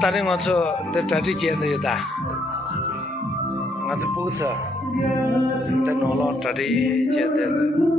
다른 것도 내 다리 제는다. 아주 부자. 내 놀러 다리 제는.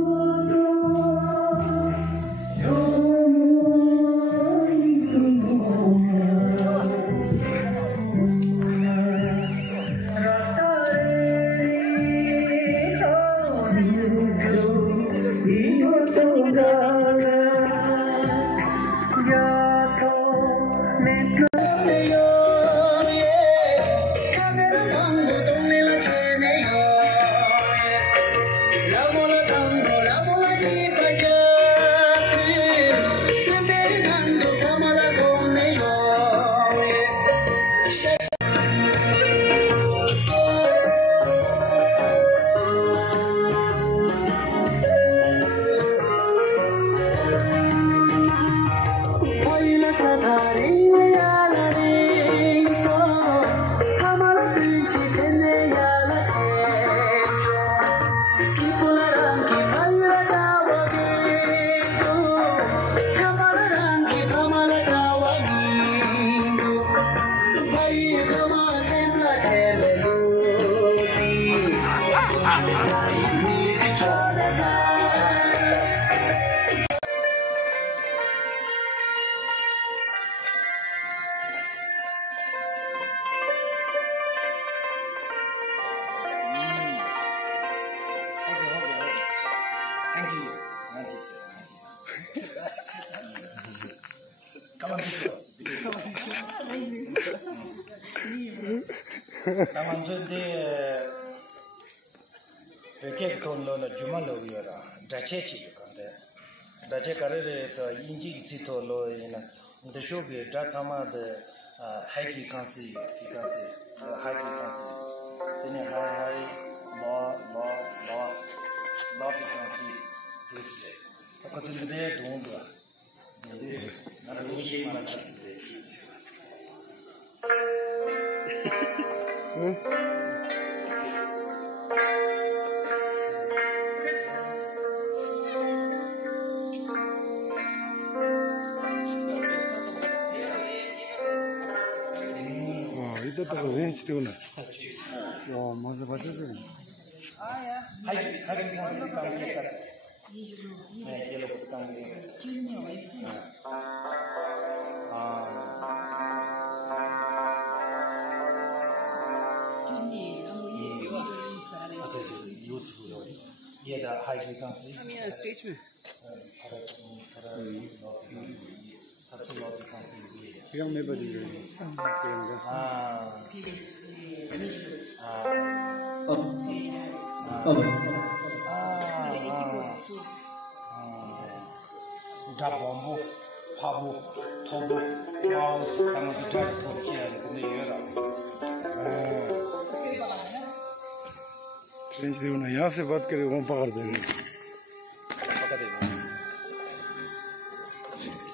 यहाँ से बात करे वहाँ पकड़ देंगे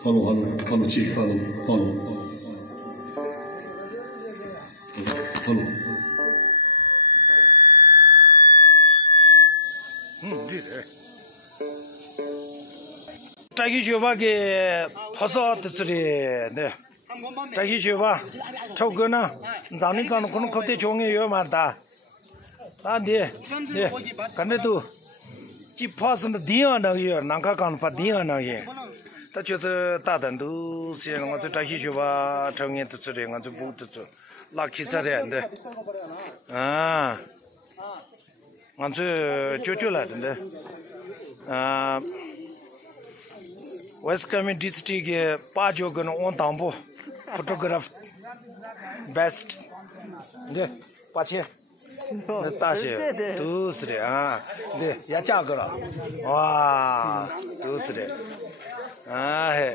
हेलो हेलो हेलो जी हेलो हेलो हेलो जी टाइगी शोभा के फसा तेरे ने टाइगी शोभा चौक ना जाने का कौन खोते चोंगे यो मारता Ande, kan itu cipas na dia na ye, nangka kan pa dia na ye. Ta就是大胆都是我这大西学吧，成年都是的，我这不都是拉起车的的，啊，我这就来的呢，啊 ，West Kami district 嘅八九个我当部 photograph best， 对，8000。那大些都是的啊，对，也价格了，哇，都是的，啊嘿，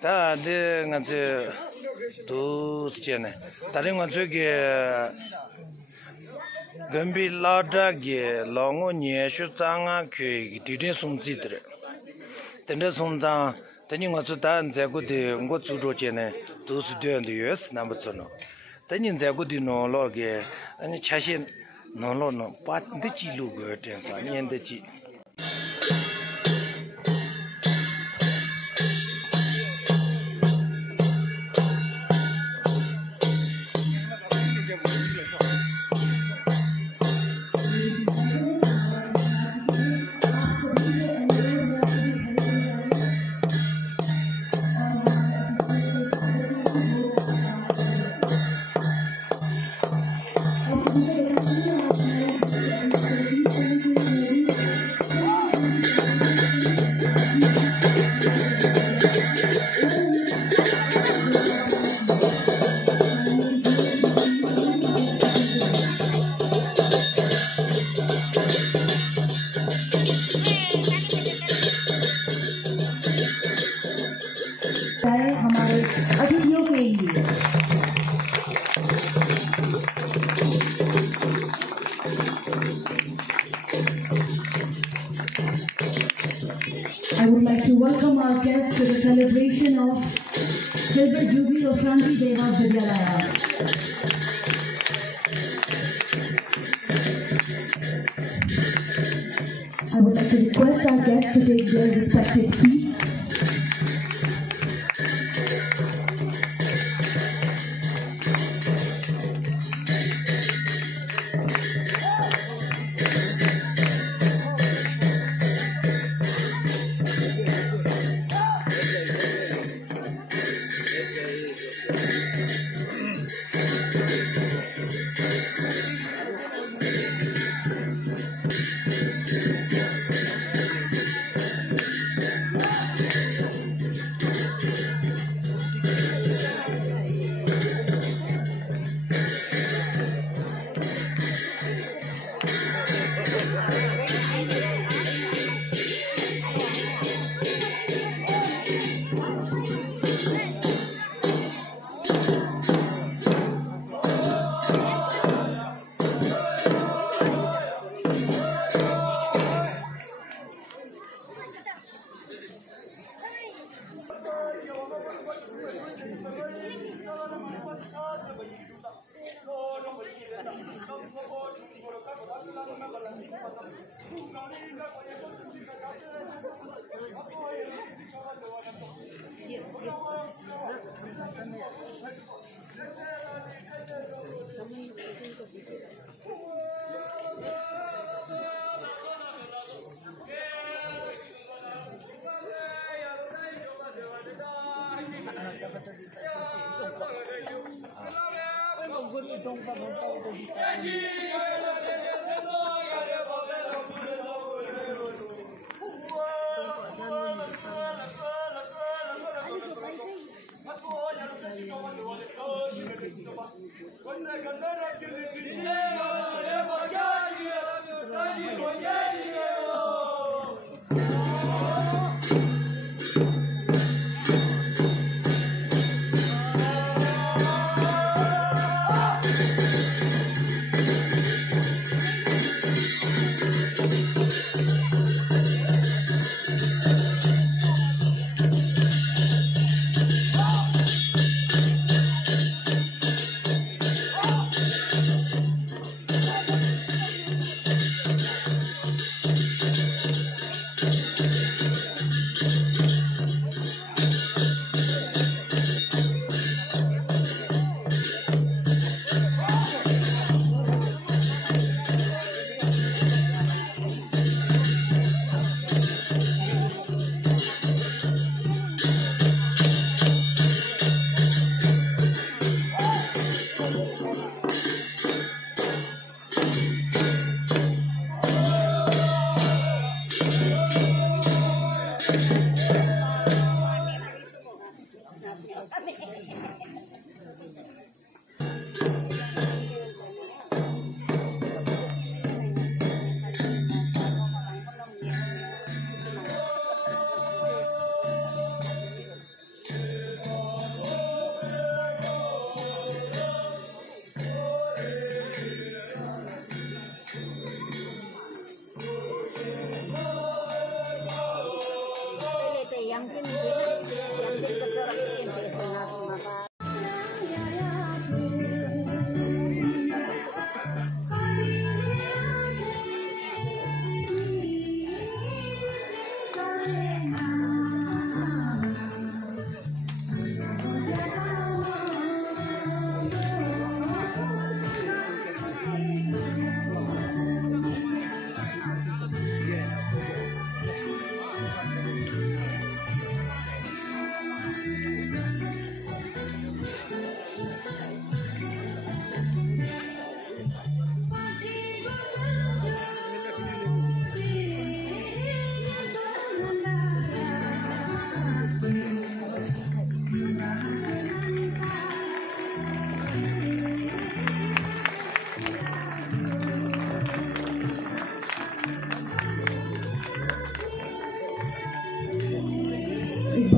但的我这都是这样的，但是我这个跟比老大个老我年学长啊，去地点送记的，等着送长，等你我这单在过的，我做着些呢，都是这样的，也是那么做呢，等你在过的呢，那个。你吃些弄了弄，把你的记录个这样子，年的记。अतिथियों के लिए I would like to welcome our guests to the celebration of Silver Jubilee of Shanti Deva Vidyalaya. I would like to request our guests to take their respective seats.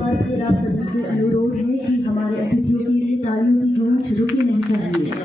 बार फिर आप सभी से अनुरोध है कि हमारे अतिथियों के लिए तालियों की गूंज रुकी नहीं चाहिए।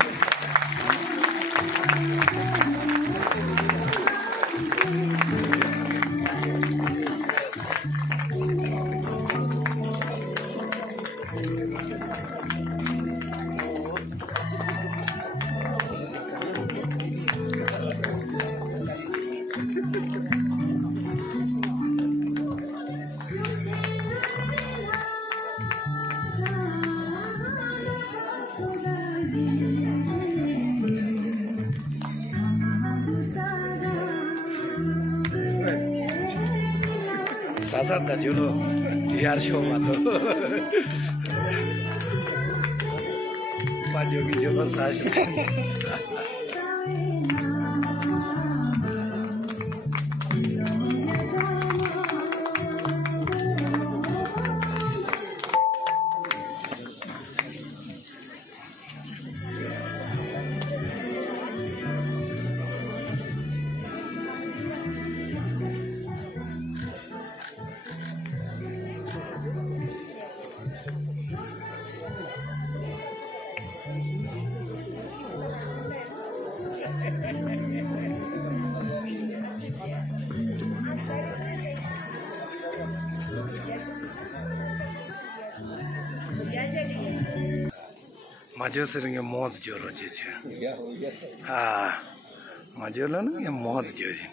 सासा जुलो यार छो मातो पाजोगी जो साश मजो से ये मौत जो रोजे छे हाँ मजो लो ना ये मौत जो है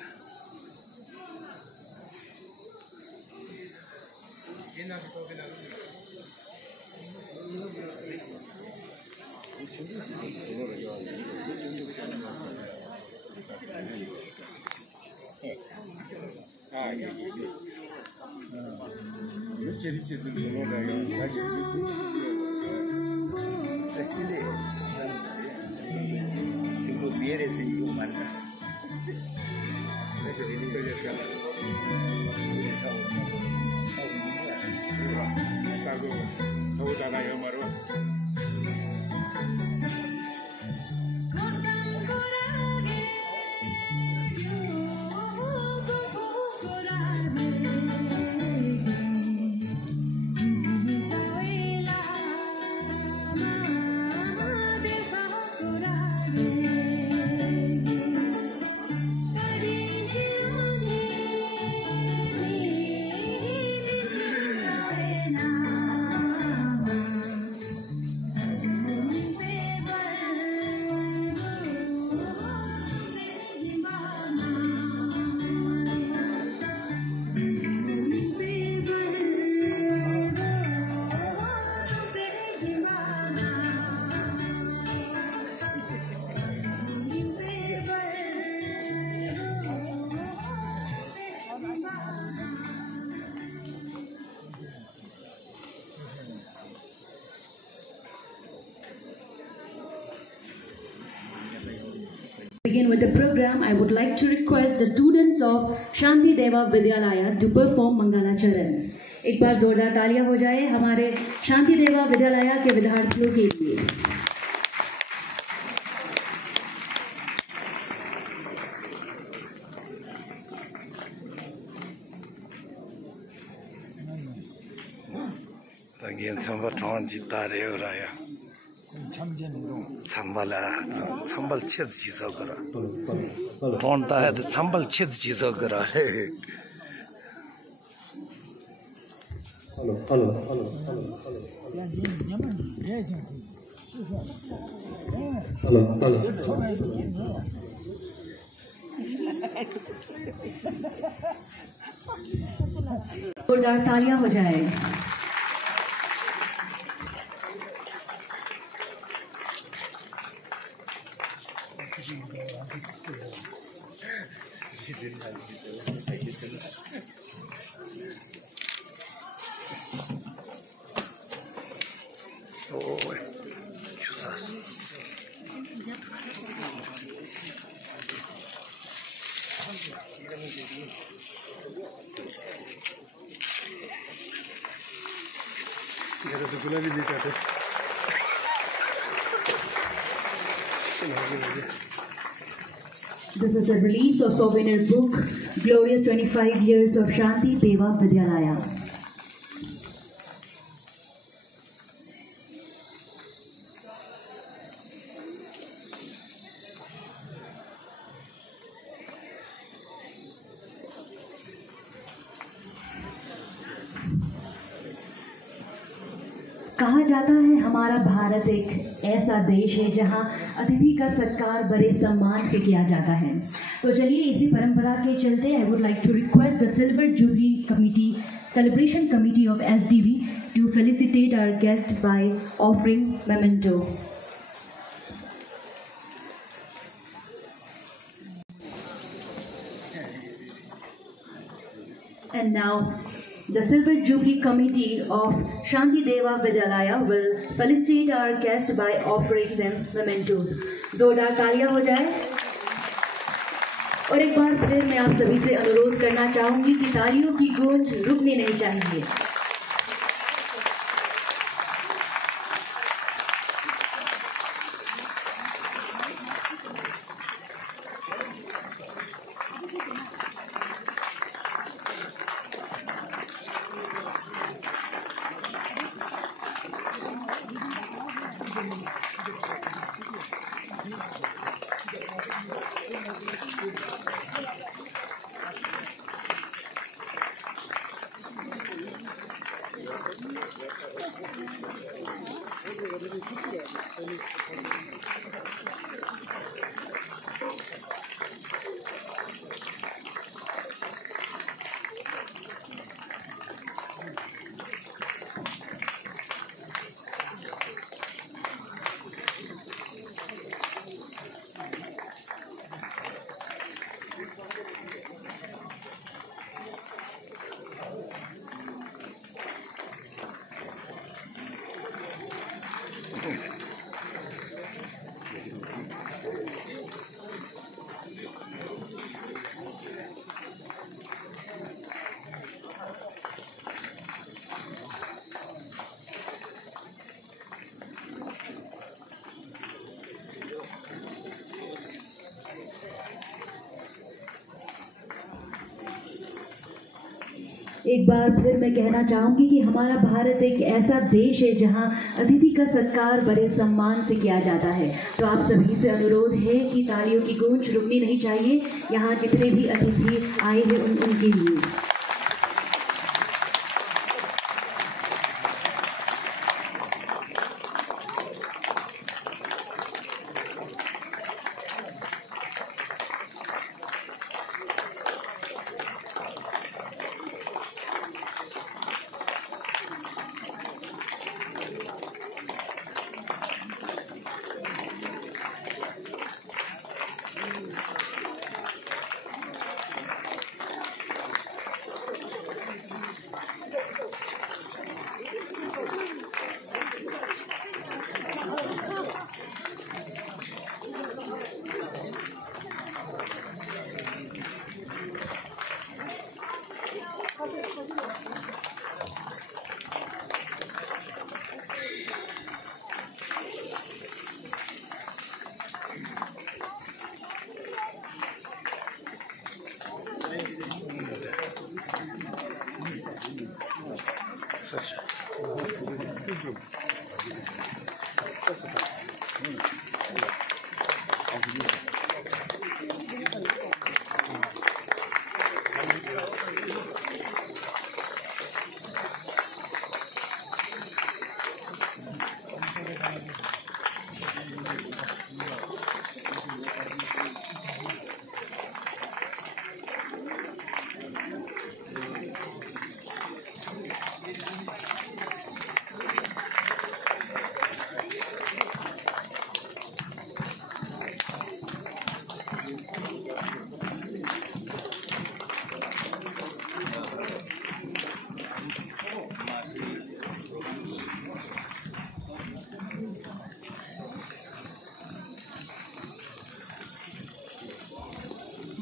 Begin with the program, I would like to request the students of Shanti Deva Vidyalaya to perform Mangala Charan. एक बार जोरदार तालियां हो जाए हमारे शांति देवा विद्यालय के विद्यार्थियों के लिए। तंगियन संबठन जीता रे राया संबल छेद चीजों करा ढूंढता है तो संबल छेद चीजों करा रे जोरदार तालियां हो जाए। Ой, чусас. This is the release of souvenir book, Glorious 25 Years of Shanti Deva Vidyalaya. कहा जाता है हमारा भारत एक ऐसा देश है जहां अतिथि का सत्कार बड़े सम्मान से किया जाता है। तो चलिए इसी परंपरा के चलते I would like to request the silver jubilee committee celebration committee of SDV to felicitate our guest by offering memento. And now, the Silver Jubilee Committee of Shanti Deva Vidyalaya will felicitate our guests by offering them mementos. जोरदार तालियां हो जाए। और एक बार फिर मैं आप सभी से अनुरोध करना चाहूंगी कि तालियों की गूंज रुकनी नहीं चाहिए। एक बार फिर मैं कहना चाहूंगी कि हमारा भारत एक ऐसा देश है जहां अतिथि का सत्कार बड़े सम्मान से किया जाता है। तो आप सभी से अनुरोध है कि तालियों की गूंज रुकनी नहीं चाहिए। यहाँ जितने भी अतिथि आए हैं उनके लिए।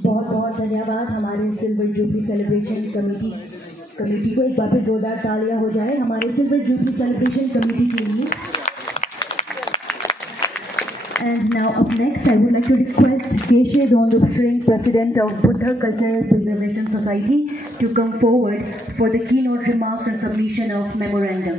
बहुत बहुत धन्यवाद हमारे सिल्वर जुबली सेलिब्रेशन कमेटी को। एक बार फिर जोरदार तालियां हो जाए हमारे सिल्वर जुबली सेलिब्रेशन कमेटी के लिए। And now up next, I would like to request Keshe Dondupshring, President of Buddha Cultural Preservation Society, to come forward for the keynote remarks and submission of memorandum.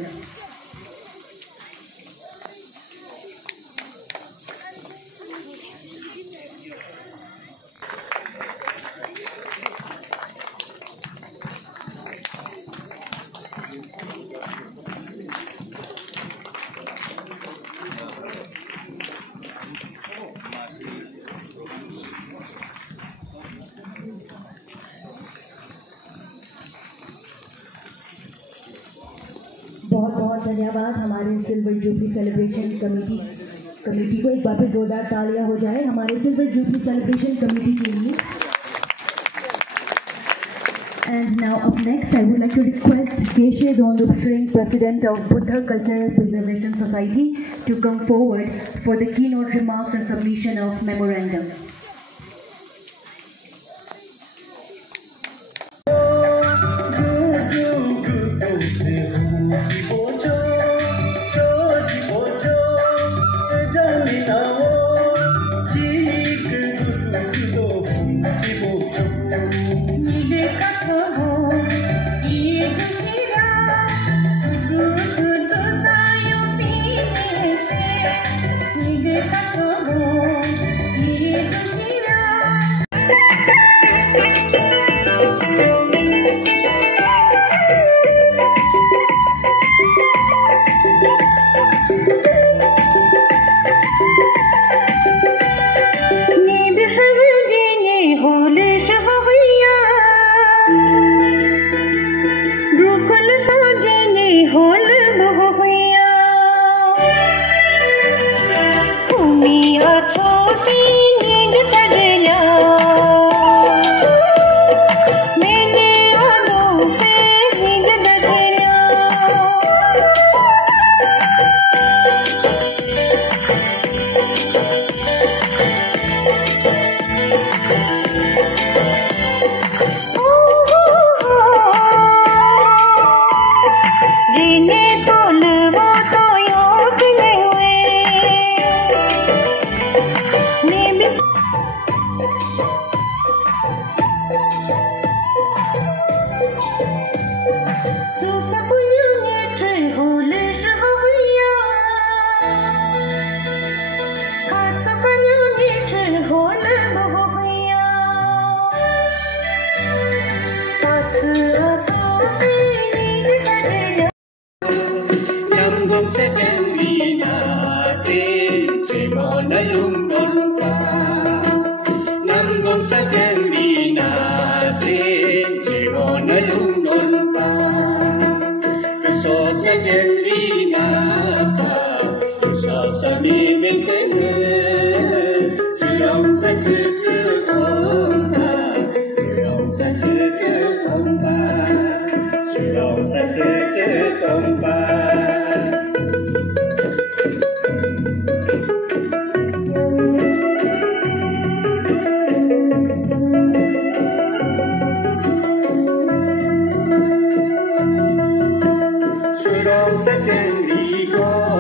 बहुत बहुत धन्यवाद हमारे silver jubilee celebration committee को। एक बार फिर जोरदार तालियां हो जाए हमारे सिल्वर जुबली सेलिब्रेशन कमेटी के लिए। And now up next, I would like to request Keshe Dondupshring, President of Buddha Cultural Preservation Society, to come forward for the keynote remarks and submission of memorandum. Hãy subscribe cho kênh Ghiền Mì Gõ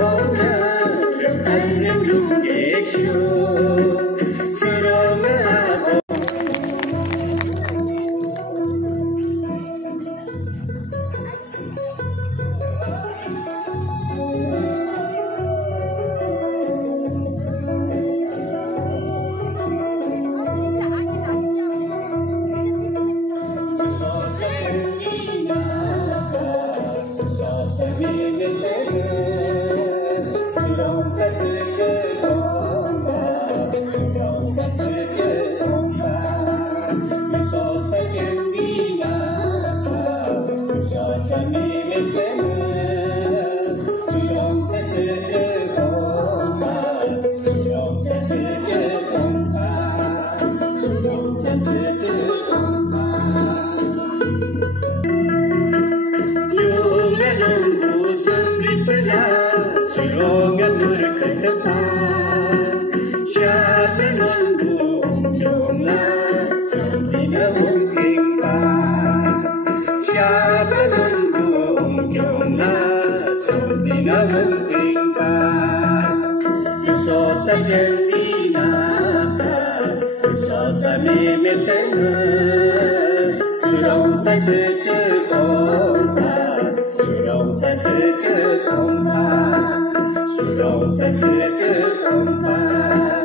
để không bỏ lỡ